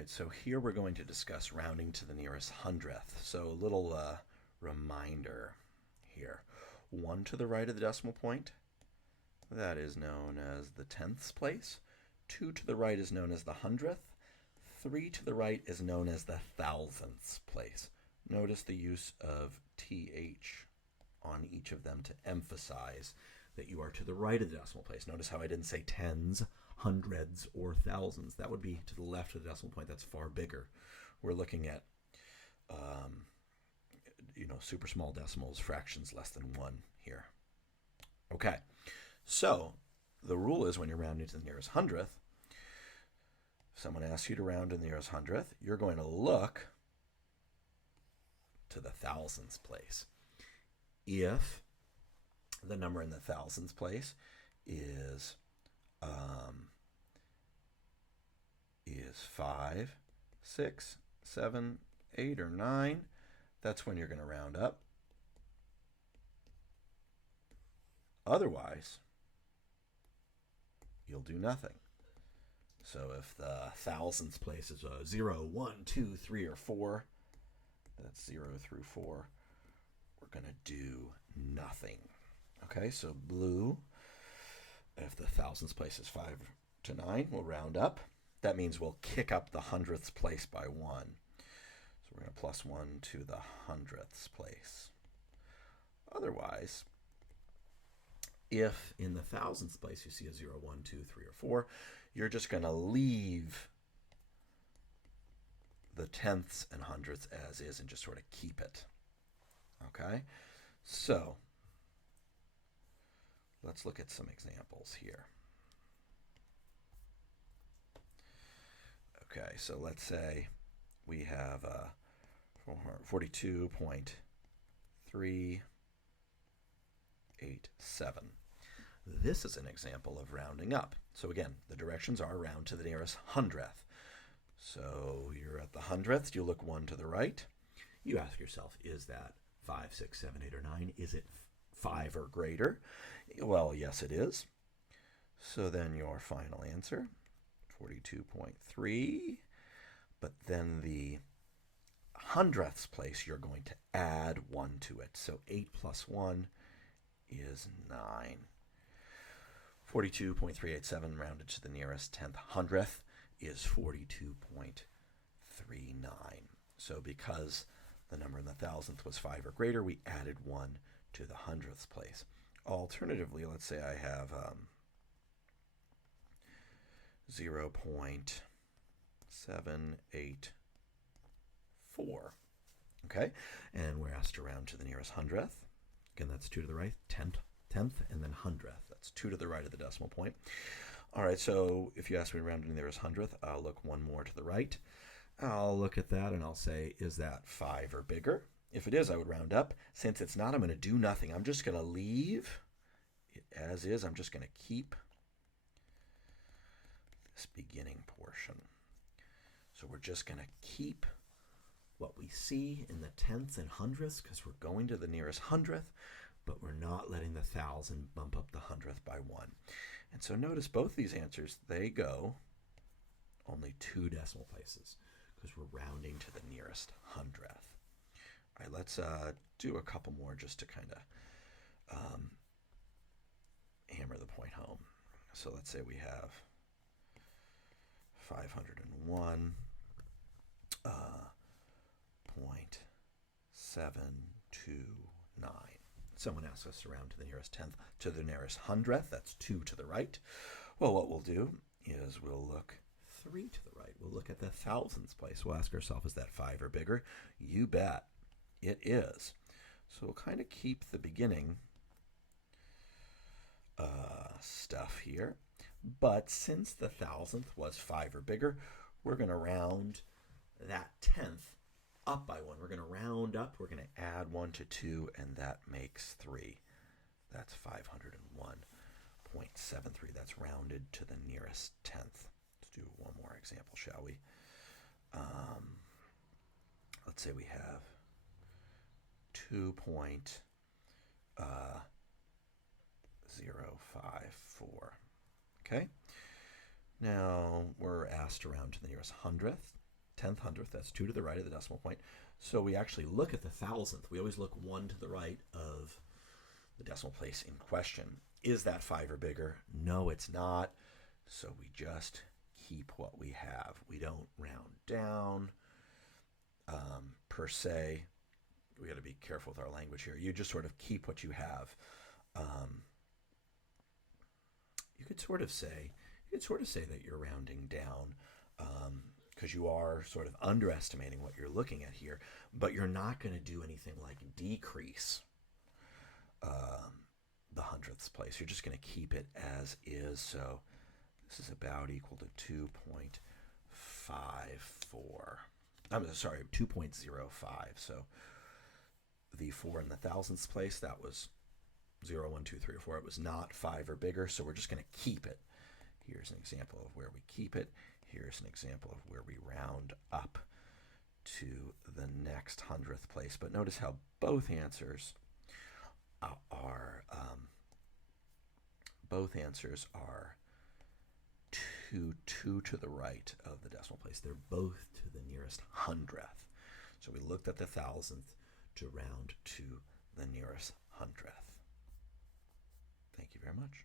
right, so here we're going to discuss rounding to the nearest hundredth. So a little reminder here. 1 to the right of the decimal point, that is known as the tenths place. 2 to the right is known as the hundredth. 3 to the right is known as the thousandths place. Notice the use of th on each of them to emphasize that you are to the right of the decimal place. Notice how I didn't say tens, hundreds, or thousands. That would be to the left of the decimal point. That's far bigger. We're looking at, super small decimals, fractions less than 1 here. Okay, so the rule is when you're rounding to the nearest hundredth, if someone asks you to round to the nearest hundredth, you're going to look to the thousandths place. If the number in the thousandths place is 5, 6, 7, 8, or 9, that's when you're going to round up. Otherwise, you'll do nothing. So if the thousandths place is a 0, 1, 2, 3, or 4, that's 0 through 4, we're going to do nothing. Okay, so blue, if the thousandths place is 5 to 9, we'll round up. That means we'll kick up the hundredths place by 1. So we're going to plus 1 to the hundredths place. Otherwise, if in the thousandths place you see a 0, 1, 2, 3, or 4, you're just going to leave the tenths and hundredths as is and just sort of keep it. Okay, so let's look at some examples here. Okay, so let's say we have 42.387. This is an example of rounding up. So again, the directions are round to the nearest hundredth. So you're at the hundredth, you look 1 to the right. You ask yourself, is that 5, 6, 7, 8, or 9? Is it 5 or greater? Well, yes, it is. So then your final answer, 42.3. But then the hundredths place, you're going to add 1 to it. So 8 plus 1 is 9. 42.387 rounded to the nearest tenth hundredth is 42.39. So because the number in the thousandth was 5 or greater, we added 1 to the hundredths place. Alternatively, let's say I have 0.784. Okay, and we're asked to round to the nearest hundredth. Again, that's 2 to the right, tenth, and then hundredth. That's 2 to the right of the decimal point. All right, so if you ask me to round to the nearest hundredth, I'll look 1 more to the right. I'll look at that and I'll say, is that 5 or bigger? If it is, I would round up. Since it's not, I'm going to do nothing. I'm just going to leave it as is. I'm just going to keep this beginning portion. So we're just going to keep what we see in the tenths and hundredths because we're going to the nearest hundredth, but we're not letting the thousand bump up the hundredth by 1. And so notice both these answers, they go only 2 decimal places because we're rounding to the nearest hundredth. All right, let's do a couple more just to kind of hammer the point home. So let's say we have 501.729. Someone asks us to round to the nearest tenth, to the nearest hundredth. That's 2 to the right. Well, what we'll do is we'll look 3 to the right. We'll look at the thousandths place. We'll ask ourselves, is that 5 or bigger? You bet. It is. So we'll kind of keep the beginning stuff here. But since the thousandth was 5 or bigger, we're going to round that tenth up by 1. We're going to round up. We're going to add 1 to 2, and that makes 3. That's 501.73. That's rounded to the nearest tenth. Let's do one more example, shall we? Let's say we have 2.054. Okay. Now we're asked to round to the nearest hundredth. tenth hundredth, that's 2 to the right of the decimal point. So we actually look at the thousandth. We always look 1 to the right of the decimal place in question. Is that 5 or bigger? No, it's not. So we just keep what we have. We don't round down per se. We got to be careful with our language here. You just sort of keep what you have. You could sort of say that you're rounding down because you are sort of underestimating what you're looking at here, but you're not going to do anything like decrease the hundredths place. You're just going to keep it as is. So this is about equal to 2.54. I'm sorry, 2.05. So the 4 in the thousandths place, that was 0, 1, 2, 3, or 4. It was not 5 or bigger, so we're just going to keep it. Here's an example of where we keep it. Here's an example of where we round up to the next hundredth place. But notice how both answers are 2 to the right of the decimal place. They're both to the nearest hundredth. So we looked at the thousandth to round to the nearest hundredth. Thank you very much.